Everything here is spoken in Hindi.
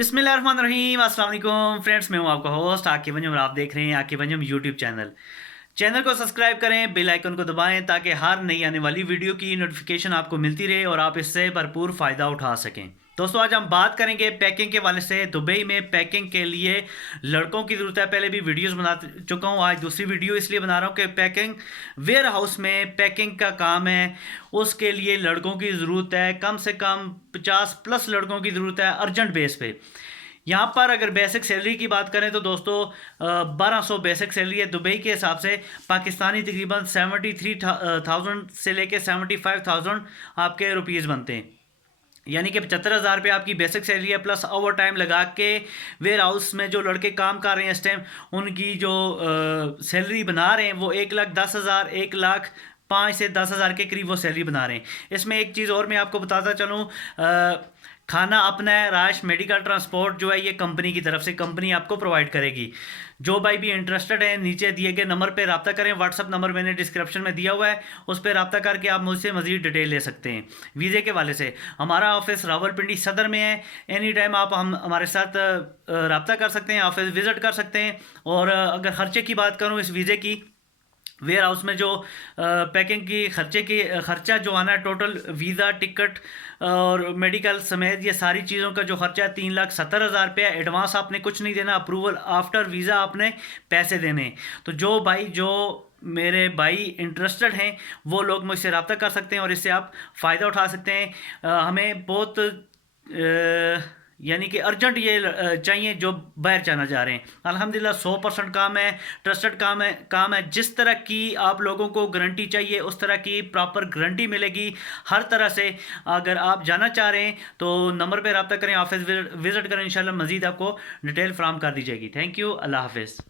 बिस्मिल्लाहिर्रहमानिर्रहीम, अस्सलाम वालेकुम फ्रेंड्स। मैं हूं आपका होस्ट आकिब अंजुम और आप देख रहे हैं Aqib Anjum YouTube channel. Channel को सब्सक्राइब करें, बेल आइकन को दबाएं ताकि हर नई आने वाली वीडियो की नोटिफिकेशन आपको मिलती रहे और आप इससे भरपूर फ़ायदा उठा सकें। दोस्तों, आज हम बात करेंगे पैकिंग के वाले से। दुबई में पैकिंग के लिए लड़कों की ज़रूरत है। पहले भी वीडियोस बना चुका हूँ, आज दूसरी वीडियो इसलिए बना रहा हूँ कि पैकिंग वेयर हाउस में पैकिंग का काम है, उसके लिए लड़कों की ज़रूरत है। कम से कम 50+ लड़कों की ज़रूरत है अर्जेंट बेस पे। यहाँ पर अगर बेसिक सैलरी की बात करें तो दोस्तों 1200 बेसिक सैलरी है दुबई के हिसाब से। पाकिस्तानी तकरीबन 73,000 से लेके 75,000 आपके रुपीज़ बनते हैं, यानी कि 75,000 रुपये आपकी बेसिक सैलरी है। प्लस ओवर टाइम लगा के वेयर हाउस में जो लड़के काम कर रहे हैं इस टाइम, उनकी जो सैलरी बना रहे हैं वो 1,10,000, 1,05,000 से 10,000 के करीब वो सैलरी बना रहे हैं। इसमें एक चीज़ और मैं आपको बताता चलूँ, खाना अपना है, राश मेडिकल ट्रांसपोर्ट जो है ये कंपनी की तरफ से कंपनी आपको प्रोवाइड करेगी। जो भाई भी इंटरेस्टेड है नीचे दिए गए नंबर पे रब्ता करें। व्हाट्सअप नंबर मैंने डिस्क्रिप्शन में दिया हुआ है, उस पर रब्ता करके आप मुझसे मज़ीद डिटेल ले सकते हैं। वीज़े के वाले से हमारा ऑफिस रावलपिंडी सदर में है। एनी टाइम आप हम हमारे साथ रब्ता कर सकते हैं, ऑफिस विज़िट कर सकते हैं। और अगर ख़र्चे की बात करूँ इस वीज़े की, वेयर हाउस में जो पैकिंग की खर्चा जो आना है, टोटल वीज़ा टिकट और मेडिकल समेत ये सारी चीज़ों का जो खर्चा है 3,70,000 रुपये। एडवांस आपने कुछ नहीं देना, अप्रूवल आफ्टर वीज़ा आपने पैसे देने हैं। तो जो मेरे भाई इंटरेस्टेड हैं वो लोग मुझसे रब्ता कर सकते हैं और इससे आप फ़ायदा उठा सकते हैं। हमें बहुत यानी कि अर्जेंट ये चाहिए जो बाहर जाना चाह रहे हैं। अल्हम्दुलिल्लाह 100% काम है, ट्रस्टेड काम है। जिस तरह की आप लोगों को गारंटी चाहिए उस तरह की प्रॉपर गारंटी मिलेगी हर तरह से। अगर आप जाना चाह रहे हैं तो नंबर पर रब्ता करें, ऑफिस विज़िट करें, इंशाल्लाह मज़ीद आपको डिटेल फ्राहम कर दी जाएगी। थैंक यू, अल्लाह हाफिज़।